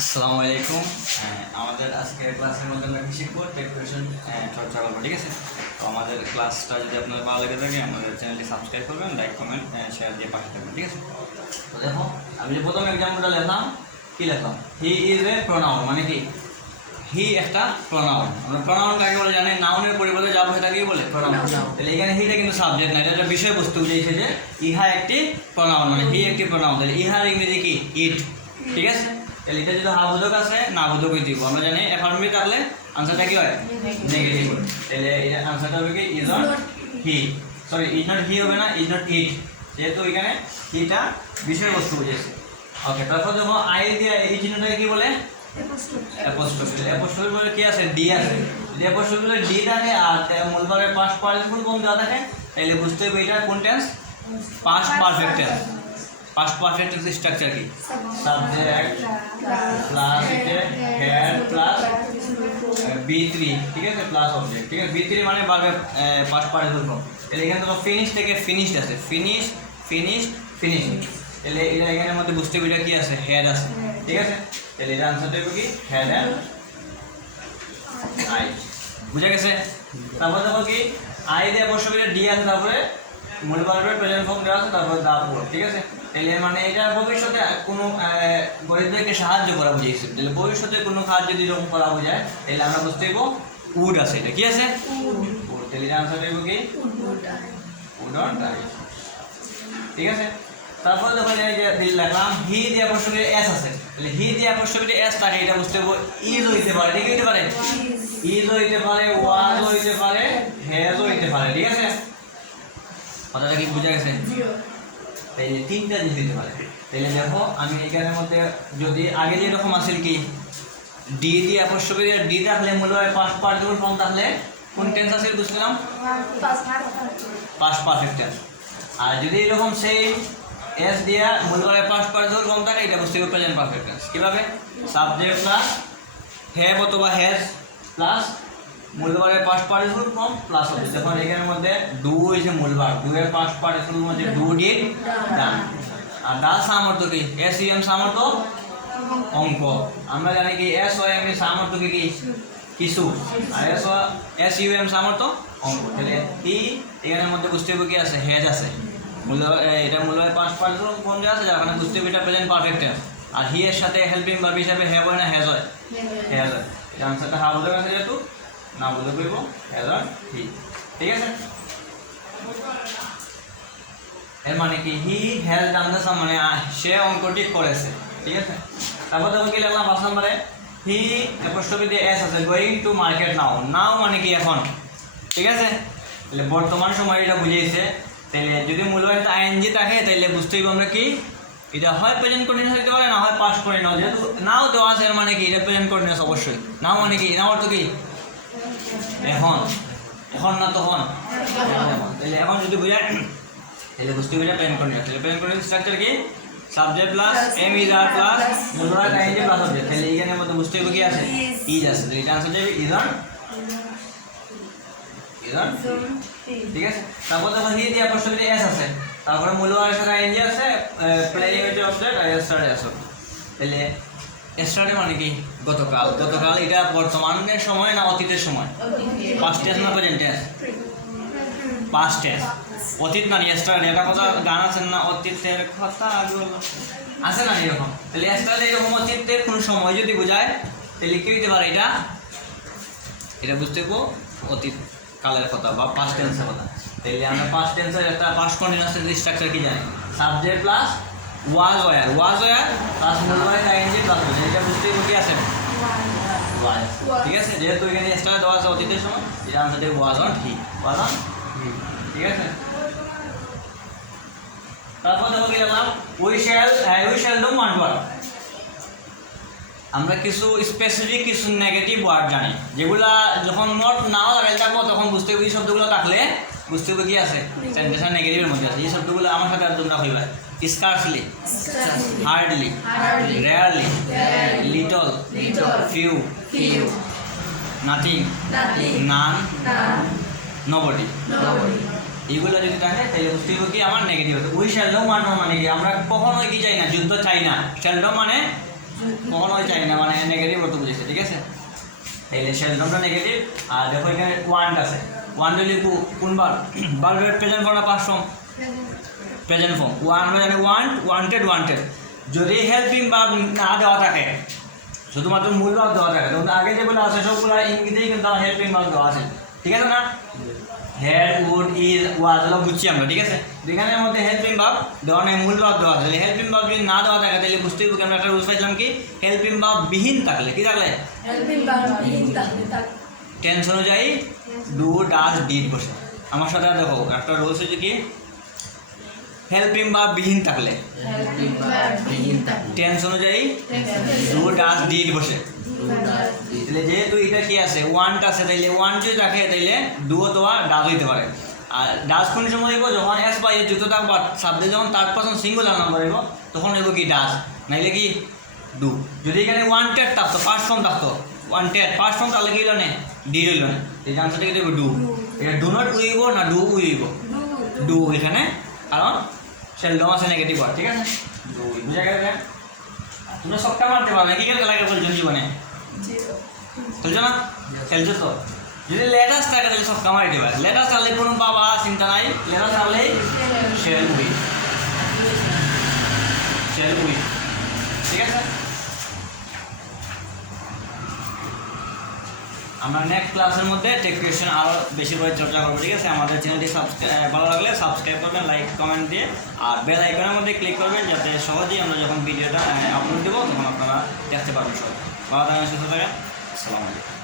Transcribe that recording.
আসসালামু আলাইকুম। আমাদের আজকে ক্লাসের মধ্যে আমরা কি শিখবো? টেক্সট চর্চা করবো, ঠিক আছে? তো আমাদের ক্লাসটা যদি আপনাদের ভালো লেগে থাকে আমাদের চ্যানেলটি সাবস্ক্রাইব করবেন, লাইক কমেন্ট শেয়ার দিয়ে পাশে থাকবেন, ঠিক আছে? তো দেখো, আমি যে প্রথম এক্সাম্পলটা লিখলাম, কি লিখলাম? হি ইজ এ প্রোনাউন, মানে কি হি একটা প্রোনাউন। আমরা প্রোনাউন কাকে বলে জানেন? নাউনের পরিবর্তে যা বসে তাকেই বলে প্রোনাউন। তাহলে এখানে হিটা কিন্তু সাবজেক্ট না, এটা একটা বিষয়বস্তু বুঝিয়েছে যে ইহা একটি প্রোনাউন, মানে হি একটি প্রোনাউন। তাহলে ইহার ইংরেজি কি? ইট, ঠিক আছে? তাহলে এটা যদি হাবোধক আছে না বোধকই দিব। আমরা জানি অ্যাফার্মেটিভ থাকলে আনসারটা কি হয়? নেগেটিভ। তাহলে এটা আনসারটা হবে কি? Is not he, sorry is not he হবে না, ইজ নট ইট, যেহেতু এখানে হিটা বিষয়বস্তু বুঝেছে। ওকে, তারপর দেখো আই দিয়ে এই চিহ্নটাকে কি বলে? অ্যাপোস্ট্রফি। অ্যাপোস্ট্রফি বলে কি আছে? ডি আছে। যদি অ্যাপোস্ট্রফি বলে ডি থাকে আর মূলবারের পাস্ট পার্টিসিপল ফর্ম দেওয়া থাকে, তাহলে বুঝতে হবে এটা কোন tense? Past perfect tense. Past perfect tense structure কি? Subject plus had plus B3, ঠিক আছে, প্লাস অবজেক্ট, ঠিক আছে? B3 মানে ভার্বের পাস্ট পার্টিসিপল ফর্ম। তাহলে এখানে তো ফিনিশ থেকে ফিনিশড আছে, ফিনিশ ফিনিশড ফিনিশিং। তাহলে এটা এখানের মধ্যে বুঝতে হবে এটা কি আছে? হেড আছে, ঠিক আছে? তাহলে এটা আনসারটা হবে কি? Head and I. বুঝা গেছে? তারপর দেখো কি আই দিয়ে অবশ্যই ডি আছে, তারপরে মূল ভার্বের প্রেজেন্ট ফর্ম দেওয়া আছে, তারপরে দা পুরো, ঠিক আছে? তাহলে মানে এটা ভবিষ্যতে কোনো গরিবদেরকে সাহায্য করা বুঝিয়েছে। তাহলে ভবিষ্যতে কোনো কাজ যদি এরকম করা বোঝায়, তাহলে আমরা বুঝতে পারবো উড আছে, এটা কি আছে? উড। তাহলে এটা আনসার দেবো কি? উড অর ডাই, ঠিক আছে? তারপরে দেখো এই যে দিল লাগলাম হি দিয়ে অবশ্যই এস আছে। তাহলে হি দিয়ে অবশ্যই এস থাকে, এটা বুঝতে পারবো ইজ হইতে পারে, ঠিক হইতে পারে, ইজ হইতে পারে, ওয়াজ হইতে পারে, হ্যাজ হইতে পারে, ঠিক আছে? কথাটা কি বুঝা গেছে? তাইলে তিনটা জিনিস দিতে পারে। তাইলে দেখো আমি এখানের মধ্যে যদি আগে যেরকম আসিল কি ডি দিয়ে অ্যাপোস্ট্রফি দিয়ে ডি থাকলে মূলভাবে পাস্ট পার্টিসিপল ফর্ম থাকলে কোন টেন্স আছে বুঝলাম? Past perfect tense. আর যদি এরকম সেই এস দিয়ে মূলভাবে পাস্ট পার্টিসিপল ফর্ম থাকে, এটা বুঝতে হবে প্রেজেন্ট পারফেক্ট টেন্স। কিভাবে? সাবজেক্ট প্লাস হ্যাভ অথবা হ্যাজ প্লাস মূলভাবে past participle form plus object. যখন এখানের মধ্যে ডু হইছে মূলভাব, ডু এর পাস্ট পার্টিসিপল মধ্যে ডু ডিড ডান। আর ডাল সামর্থ্য কি? এস ইউ এম সামর্থ্য অঙ্ক। আমরা জানি কি এস ও এম এর সামর্থ্য কি? কিছু। আর এস ইউ এম সামর্থ্য অঙ্ক। তাহলে ই এখানের মধ্যে বুঝতে হবে কি আছে? হেজ আছে। এটা মূলভাবে পাস্ট পার্টিসিপল ফর্ম দেওয়া আছে, যার কারণে বুঝতে হবে এটা প্রেজেন্ট পারফেক্ট টেন্স। আর হি এর সাথে হেল্পিং ভার্ব হিসাবে হ্যাভ হয় না হ্যাজ হয়? হ্যাজ হয়। এই আনসারটা হা বলে গেছে, যেহেতু না বলে করব হ্যাজ আর হি, ঠিক আছে? এর মানে কি? হি হ্যাজ ডান দ্য সাম, মানে সে অঙ্কটি করেছে, ঠিক আছে? তারপর দেখো কি লিখলাম 5 নম্বরে হি অ্যাপোস্ট্রফি দিয়ে এস আছে, গোয়িং টু মার্কেট নাও। নাও মানে কি? এখন, ঠিক আছে? তাহলে বর্তমান সময় এটা বুঝিয়েছে। তাহলে যদি মূলভাবে আইএনজি থাকে, তাহলে বুঝতে হবে আমরা কি এটা হয় প্রেজেন্ট কন্টিনিউয়াস হতে পারে, না হয় পাস্ট কন্টিনিউয়াস। যেহেতু নাও দেওয়া আছে, এর মানে কি এটা প্রেজেন্ট কন্টিনিউয়াস অবশ্যই। নাও মানে কি? নাও অর্থ কি? এখন, এখন না তখন, তাহলে এখন যদি বোঝায় তাহলে বুঝতে হবে প্রেজেন্ট কন্টিনিউয়াস। তাহলে প্রেজেন্ট কন্টিনিউয়াস স্ট্রাকচার কি? Subject plus am is are plus মূলভাবে আইএনজি প্লাস অবজেক্ট। তাহলে এইখানের মধ্যে বুঝতে হবে কি আছে? ইজ আছে। তাহলে এটা আনসার যাবে ইজ অন, ইজ অন, ঠিক আছে? তারপর দেখো হি দিয়ে অ্যাপোস্ট্রফি এস আছে, তারপরে মূলভাবের সাথে আইএনজি আছে, প্লেইং উইথ অবজেক্ট আর স্টার্ট আছে। তাহলে স্টার্টে মানে কি? গতকাল। গতকাল এটা বর্তমানের সময় না অতীতের সময়? পাস্ট টেন্স না প্রেজেন্ট টেন্স? Past tense. অতীত মানে স্টার্ট। এটা কথা গান আছে না, অতীতের কথা আছে না এরকম? তাহলে স্টার্ট এরকম অতীতের কোন সময় যদি বোঝায়, তাহলে কি হইতে পারে? এটা এটা বুঝতে পারবো অতীত কালের কথা বা পাস্ট টেন্সের কথা। তাহলে আমরা পাস্ট টেন্সের একটা পাস্ট কন্টিনিউয়াস স্ট্রাকচার কি জানি? Subject plus was were, was were plus মূলভাবে আইএনজি প্লাস অবজেক্ট। এটা বুঝতে পারবো কি আছে? ওয়াজ, ঠিক আছে? যেহেতু এখানে স্টার্ট দেওয়া আছে অতীতের সময়, এটা আনসার দেব was on he, was on he, ঠিক আছে? তারপর দেখো কি লিখলাম we shall do one word. আমরা কিছু স্পেসিফিক কিছু নেগেটিভ ওয়ার্ড জানি, যেগুলা যখন নট নাও লাগাই থাকবো তখন বুঝতে হবে এই শব্দগুলো থাকলে বুঝতে হবে কি আছে? সেন্টেন্সটা নেগেটিভের মধ্যে আছে। এই শব্দগুলো আমার সাথে আর তোমরা কইবা scarcely, hardly, rarely, little, few, nothing, none, nobody. এইগুলো যদি থাকে তাহলে বুঝতে হবে কি আমার নেগেটিভ আছে। উই শ্যাল ডু মানে কি? আমরা কখনোই কি চাই না? যুদ্ধ চাই না। শ্যাল ডু মানে কখনোই চাই না, মানে নেগেটিভ অর্থ বুঝেছে, ঠিক আছে। তাইলে শেল ড্রমটা নেগেটিভ। আর দেখো এখানে ওয়ান্ট আছে, ওয়ান্ট হলে কোন বার ভার্বের প্রেজেন্ট ফর্ম না পাস্ট ফর্ম? Present form. আমরা জানি ওয়ান্ট, ওয়ান্টেড, ওয়ান্টেড। যদি হেল্পিং ভার্ব না দেওয়া থাকে, শুধুমাত্র মূল ভাব দেওয়া থাকে, তখন আগে যেগুলো আছে সবগুলো ইংরেজিতেই কিন্তু আমার হেল্পিং ভাব দেওয়া আছে, ঠিক আছে না? হেড, উড, ইজ, ওয়াজ এগুলো বুঝছি আমরা, ঠিক আছে। এখানের মধ্যে হেল্পিং ভাব দেওয়া নেই, মূল ভাব দেওয়া আছে। তাহলে হেল্পিং ভাব যদি না দেওয়া থাকে তাহলে বুঝতেই হবে আমরা একটা রুলস পাইছিলাম কি, হেল্পিং ভাব বিহীন থাকলে কি থাকলে, টেন্স অনুযায়ী ডু, ডাজ, ডিড বসে। আমার সাথে দেখো একটা রুলস হচ্ছে কি, হেল্পিং ভাব বিহীন থাকলে টেন্স অনুযায়ী ডু, ডাজ, ডিড বসে। তাহলে যেহেতু এটা কি আছে, ওয়ান্ট আছে, তাইলে ওয়ান যদি থাকে তাইলে ডু অথবা ডাজ হইতে পারে। আর ডাজ কোন সময় হইব, যখন এস বা এর যুক্ত থাকবো, সাবজেক্ট যখন থার্ড পারসন সিঙ্গুলার নাম্বার হইব তখন হইব কি ডাজ, নাইলে কি ডু। যদি এখানে ওয়ান্টেড থাকতো, ফার্স্ট ফর্ম থাকতো, ওয়ান্টেড ফার্স্ট ফর্ম তাহলে কি হইল না, ডি হইল না। এই আনসারটা কি দেবো, ডু। এটা ডু নট উইব না ডু উইব, ডু এখানে, কারণ সেলডম আছে নেগেটিভ ওয়ার্ড, ঠিক আছে। ডু বুঝা গেল না? তোমরা সবটা মারতে পারবে, কি খেলতে লাগে বলছেন জীবনে, চলছো না? খেলছো তো? যদি লেটাস থাকে তাহলে সব কামাই দিতে পারে। লেটাস থাকলে কোনো বাবা চিন্তা নাই, লেটাস থাকলেই শেল উইথ, শেল উইথ, ঠিক আছে। আমরা নেক্সট ক্লাসের মধ্যে টেক্সট কোয়েশ্চেন আরও বেশি করে চর্চা করবো, ঠিক আছে। আমাদের চ্যানেলটি ভালো লাগলে সাবস্ক্রাইব করবেন, লাইক কমেন্ট দিয়ে, আর বেল আইকনের মধ্যে ক্লিক করবেন যাতে সহজেই আমরা যখন ভিডিওটা আপলোড দেবো তখন আপনারা দেখতে পারবেন। সব ভালো থাকেন, সুস্থ থাকেন, আসসালামু আলাইকুম।